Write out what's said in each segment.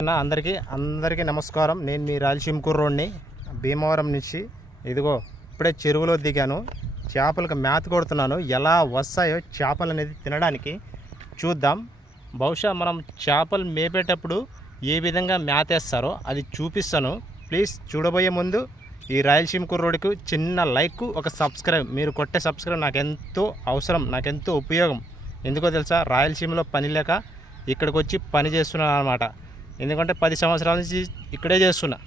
అన్న, అందరికీ అందరికీ నమస్కారం. నేను మీ రాయలసీమ కుర్రోడిని భీమవరం నుంచి ఇదిగో ఇప్పుడే చెరువులో దిగాను. చేపలకు మేత కొడుతున్నాను. ఎలా వస్తాయో చేపలు అనేది తినడానికి చూద్దాం. బహుశా మనం చేపలు మేపేటప్పుడు ఏ విధంగా మేత వేస్తారో అది చూపిస్తాను. ప్లీజ్ చూడబోయే ముందు ఈ రాయలసీమ కుర్రోడికి చిన్న లైక్ ఒక సబ్స్క్రైబ్. మీరు కొట్టే సబ్స్క్రైబ్ నాకు ఎంతో అవసరం నాకు ఎంతో ఉపయోగం. ఎందుకో తెలుసా? రాయలసీమలో పని లేక ఇక్కడికి వచ్చి పని చేస్తున్నాను అనమాట ఎందుకంటే పది సంవత్సరాల నుంచి ఇక్కడే చేస్తున్నా.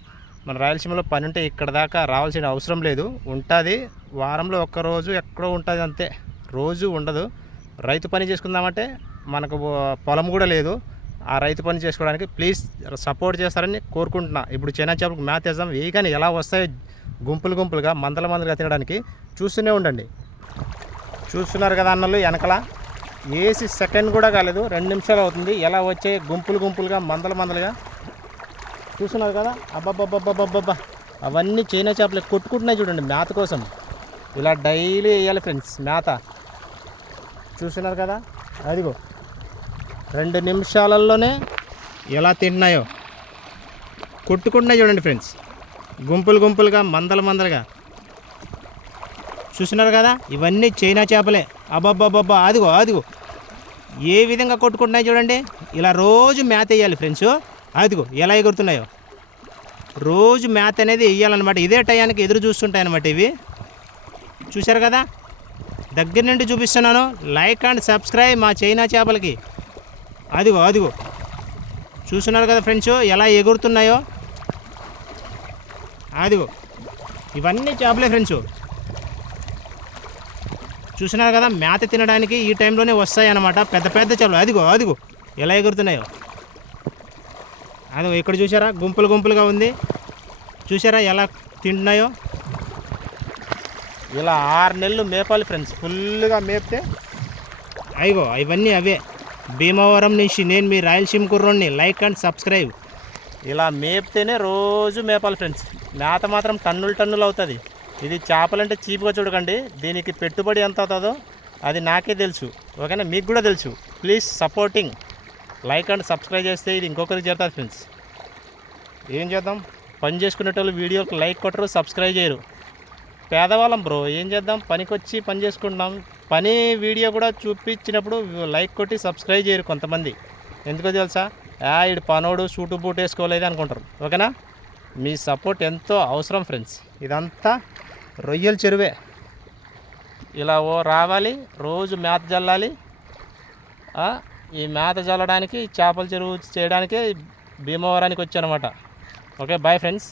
మన రాయలసీమలో పని ఉంటే ఇక్కడ దాకా రావాల్సిన అవసరం లేదు. ఉంటుంది. వారంలో ఒక్క రోజు ఎక్కడో ఉంటుంది అంతే. రోజు ఉండదు. రైతు పని చేసుకుందామంటే మనకు పొలం కూడా లేదు. ఆ రైతు పని చేసుకోవడానికి ప్లీజ్ సపోర్ట్ చేస్తారని కోరుకుంటున్నా. ఇప్పుడు చైనా చేపలకు మ్యాథ్ వేద్దాం కానీ ఎలా వస్తాయో గుంపులు గుంపులుగా మందల మందలుగా తినడానికి చూస్తూనే ఉండండి. చూస్తున్నారు కదా అన్నలు వెనకల? ఏసీ సెకండ్ కూడా కాలేదు. రెండు నిమిషాలు అవుతుంది. ఎలా వచ్చే గుంపులు గుంపులుగా మందల మందలుగా. చూస్తున్నారు కదా? అబ్బబ్బబ్బబ్బబ్బబ్బా అవన్నీ చైనా చేపలు కొట్టుకుంటున్నాయి చూడండి మేత కోసం. ఇలా డైలీ వేయాలి ఫ్రెండ్స్ మేత చూస్తున్నారు కదా? అదిగో. రెండు నిమిషాలలోనే ఎలా తింటున్నాయో కొట్టుకుంటున్నాయి చూడండి ఫ్రెండ్స్. గుంపులు గుంపులుగా మందల మందలుగా. చూస్తున్నారు కదా? ఇవన్నీ చైనా చేపలే. అబ్బబ్బబ్బబ్బా. అదిగో అదిగో. ఏ విధంగా కొట్టుకుంటున్నాయి చూడండి. ఇలా రోజు మేత వేయాలి ఫ్రెండ్స్. అదిగో ఎలా ఎగురుతున్నాయో. రోజు మేత అనేది వేయాలన్నమాట. ఇదే టయానికి ఎదురు చూస్తుంటాయి అనమాట ఇవి. చూశారు కదా? దగ్గర నుండి చూపిస్తున్నాను. లైక్ అండ్ సబ్స్క్రైబ్ మా చైనా చేపలకి. అదిగో అదిగో. చూస్తున్నారు కదా ఫ్రెండ్స్ ఎలా ఎగురుతున్నాయో. అదిగో ఇవన్నీ చేపలే ఫ్రెండ్స్. చూసినారు కదా మేత తినడానికి ఈ టైంలోనే వస్తాయి అన్నమాట పెద్ద పెద్ద చేపలు అదిగో అదిగో. ఎలా ఎగురుతున్నాయో. అదిగో ఇక్కడ చూసారా గుంపులు గుంపులుగా ఉంది. చూసారా ఎలా తింటున్నాయో? ఇలా ఆరు నెలలు మేపాలి ఫ్రెండ్స్ ఫుల్గా మేపితే అయ్యో ఇవన్నీ అవే. భీమవరం నుంచి నేను మీ రాయలసీమ కుర్రోడిని. లైక్ అండ్ సబ్స్క్రైబ్ ఇలా మేపితేనే రోజు మేపాలి ఫ్రెండ్స్ మేత మాత్రం టన్నులు టన్నులు అవుతుంది. ఇది చేపలంటే చీప్గా చూడకండి. దీనికి పెట్టుబడి ఎంత అవుతుందో అది నాకే తెలుసు. ఓకేనా? మీకు కూడా తెలుసు. Please supporting like and subscribe చేస్తే ఇది ఇంకొకరికి చేరుతుంది ఫ్రెండ్స్ ఏం చేద్దాం? పని చేసుకునేటోళ్ళు వీడియోకి లైక్ కొట్టరు సబ్స్క్రైబ్ చేయరు. పేదవాళ్ళం బ్రో ఏం చేద్దాం? పనికి వచ్చి పని చేసుకుంటాం పని వీడియో కూడా చూపించినప్పుడు లైక్ కొట్టి సబ్స్క్రైబ్ చేయరు కొంతమంది. ఎందుకో తెలుసా? ఆ ఇడు పనోడు సూటు బూట్ వేసుకోలేదు అనుకుంటారు. ఓకేనా? మీ సపోర్ట్ ఎంతో అవసరం ఫ్రెండ్స్ ఇదంతా రొయ్యల చెరువే. ఇలా ఓ రావాలి రోజు మేత జల్లాలి. ఈ మేత జల్లడానికి చేపల చెరువు చేయడానికే భీమవరానికి వచ్చానమాట. Okay bye friends